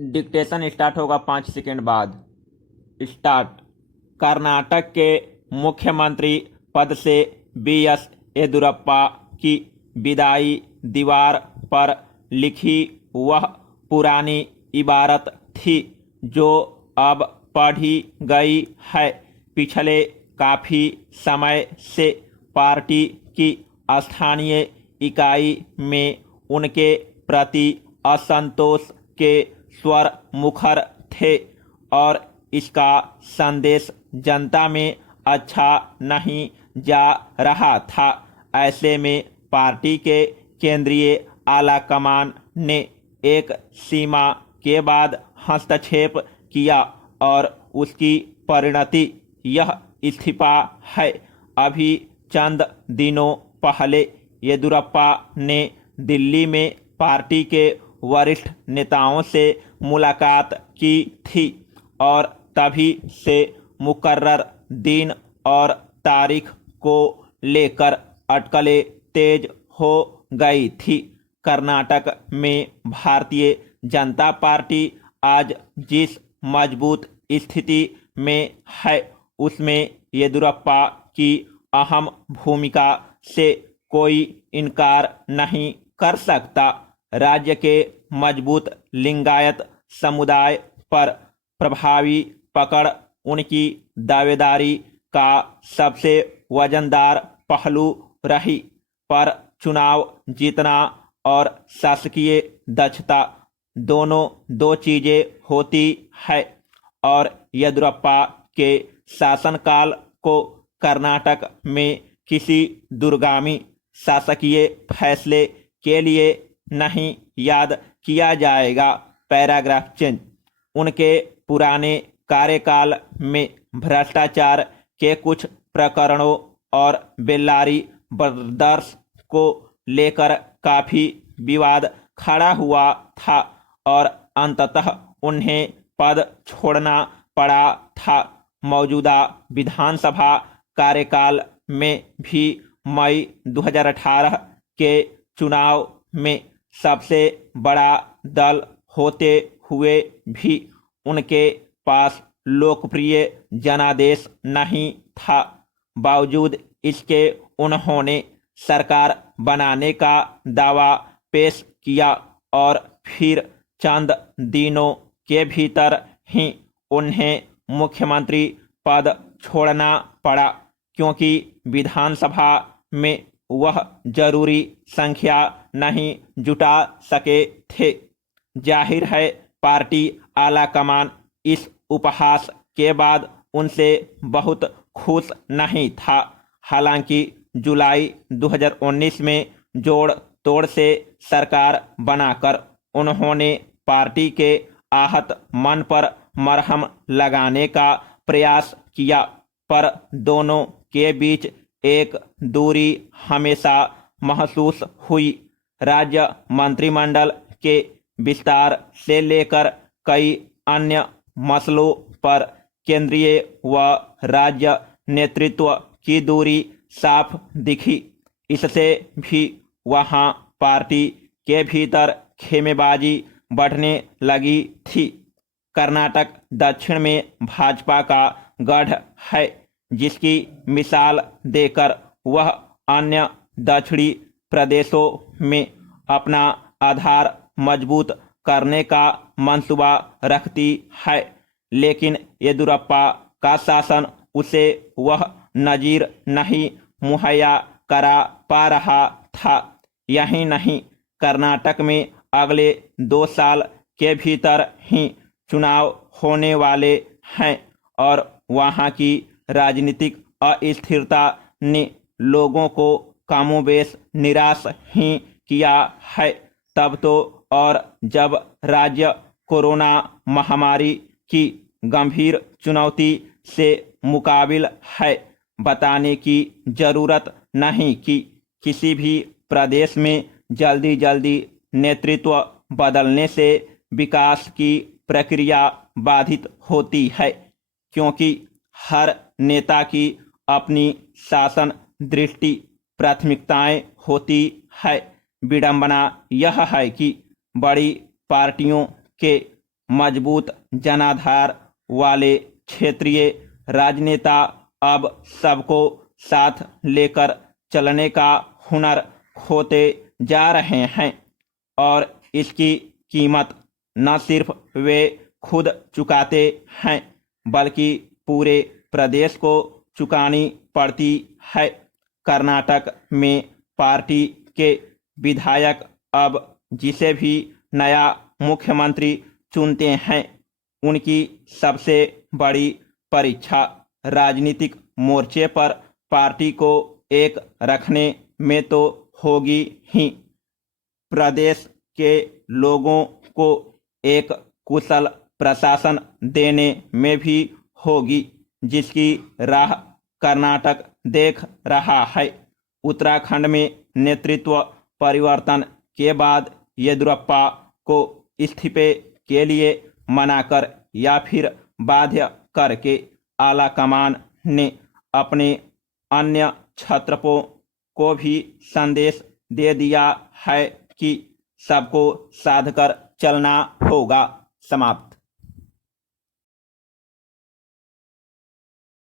Dictation start होगा 5 second बाद। Start. Karnataka के मुख्यमंत्री पद से बीएस येदियुरप्पा की विदाई दीवार पर लिखी वह पुरानी इबारत थी जो अब पढ़ी गई है। पिछले काफ़ी समय से पार्टी की स्थानीय इकाई में उनके प्रति असंतोष के स्वर मुखर थे और इसका संदेश जनता में अच्छा नहीं जा रहा था। ऐसे में पार्टी के केंद्रीय आलाकमान ने एक सीमा के बाद हस्तक्षेप किया और उसकी परिणति यह इस्तीफा है। अभी चंद दिनों पहले येदियुरप्पा ने दिल्ली में पार्टी के वरिष्ठ नेताओं से मुलाकात की थी और तभी से मुकर्रर दिन और तारीख को लेकर अटकलें तेज हो गई थी। कर्नाटक में भारतीय जनता पार्टी आज जिस मजबूत स्थिति में है उसमें येदियुरप्पा की अहम भूमिका से कोई इनकार नहीं कर सकता। राज्य के मजबूत लिंगायत समुदाय पर प्रभावी पकड़ उनकी दावेदारी का सबसे वजनदार पहलू रही, पर चुनाव जीतना और शासकीय दक्षता दोनों दो चीजें होती है और येदियुरप्पा के शासनकाल को कर्नाटक में किसी दूरगामी शासकीय फैसले के लिए नहीं याद किया जाएगा। Paragraph change. उनके पुराने कार्यकाल में भ्रष्टाचार के कुछ प्रकरणों और बेल्लारी ब्रदर्स को लेकर काफी विवाद खड़ा हुआ था और अंततः उन्हें पद छोड़ना पड़ा था। मौजूदा विधानसभा कार्यकाल में भी मई 2018 के चुनाव में सबसे बड़ा दल होते हुए भी उनके पास लोकप्रिय जनादेश नहीं था। बावजूद इसके उन्होंने सरकार बनाने का दावा पेश किया और फिर चंद दिनों के भीतर ही उन्हें मुख्यमंत्री पद छोड़ना पड़ा क्योंकि विधानसभा में वह जरूरी संख्या नहीं जुटा सके थे। जाहिर है पार्टी आलाकमान इस उपहास के बाद उनसे बहुत खुश नहीं था। हालांकि जुलाई 2019 में जोड़ तोड़ से सरकार बनाकर उन्होंने पार्टी के आहत मन पर मरहम लगाने का प्रयास किया, पर दोनों के बीच एक दूरी हमेशा महसूस हुई। राज्य मंत्रिमंडल के विस्तार से लेकर कई अन्य मसलों पर केंद्रीय व राज्य नेतृत्व की दूरी साफ दिखी। इससे भी वहां पार्टी के भीतर खेमेबाजी बढ़ने लगी थी। कर्नाटक दक्षिण में भाजपा का गढ़ है, जिसकी मिसाल देकर वह अन्य दक्षिणी प्रदेशों में अपना आधार मजबूत करने का मंसूबा रखती है, लेकिन येदियुरप्पा का शासन उसे वह नजीर नहीं मुहैया करा पा रहा था। यही नहीं, कर्नाटक में अगले 2 साल के भीतर ही चुनाव होने वाले हैं और वहां की राजनीतिक अस्थिरता ने लोगों को कमोबेश निराश ही किया है। तब तो और जब राज्य कोरोना महामारी की गंभीर चुनौती से मुकाबिल है, बताने की जरूरत नहीं कि किसी भी प्रदेश में जल्दी जल्दी नेतृत्व बदलने से विकास की प्रक्रिया बाधित होती है, क्योंकि हर नेता की अपनी शासन दृष्टि प्राथमिकताएं होती है। विडंबना यह है कि बड़ी पार्टियों के मजबूत जनाधार वाले क्षेत्रीय राजनेता अब सबको साथ लेकर चलने का हुनर खोते जा रहे हैं और इसकी कीमत न सिर्फ वे खुद चुकाते हैं बल्कि पूरे प्रदेश को चुकानी पड़ती है। कर्नाटक में पार्टी के विधायक अब जिसे भी नया मुख्यमंत्री चुनते हैं उनकी सबसे बड़ी परीक्षा राजनीतिक मोर्चे पर पार्टी को एक रखने में तो होगी ही, प्रदेश के लोगों को एक कुशल प्रशासन देने में भी होगी जिसकी राह कर्नाटक देख रहा है। उत्तराखंड में नेतृत्व परिवर्तन के बाद येदियुरप्पा को इस्तीफे के लिए मनाकर या फिर बाध्य करके आलाकमान ने अपने अन्य छत्रपों को भी संदेश दे दिया है कि सबको साध कर चलना होगा। समाप्त।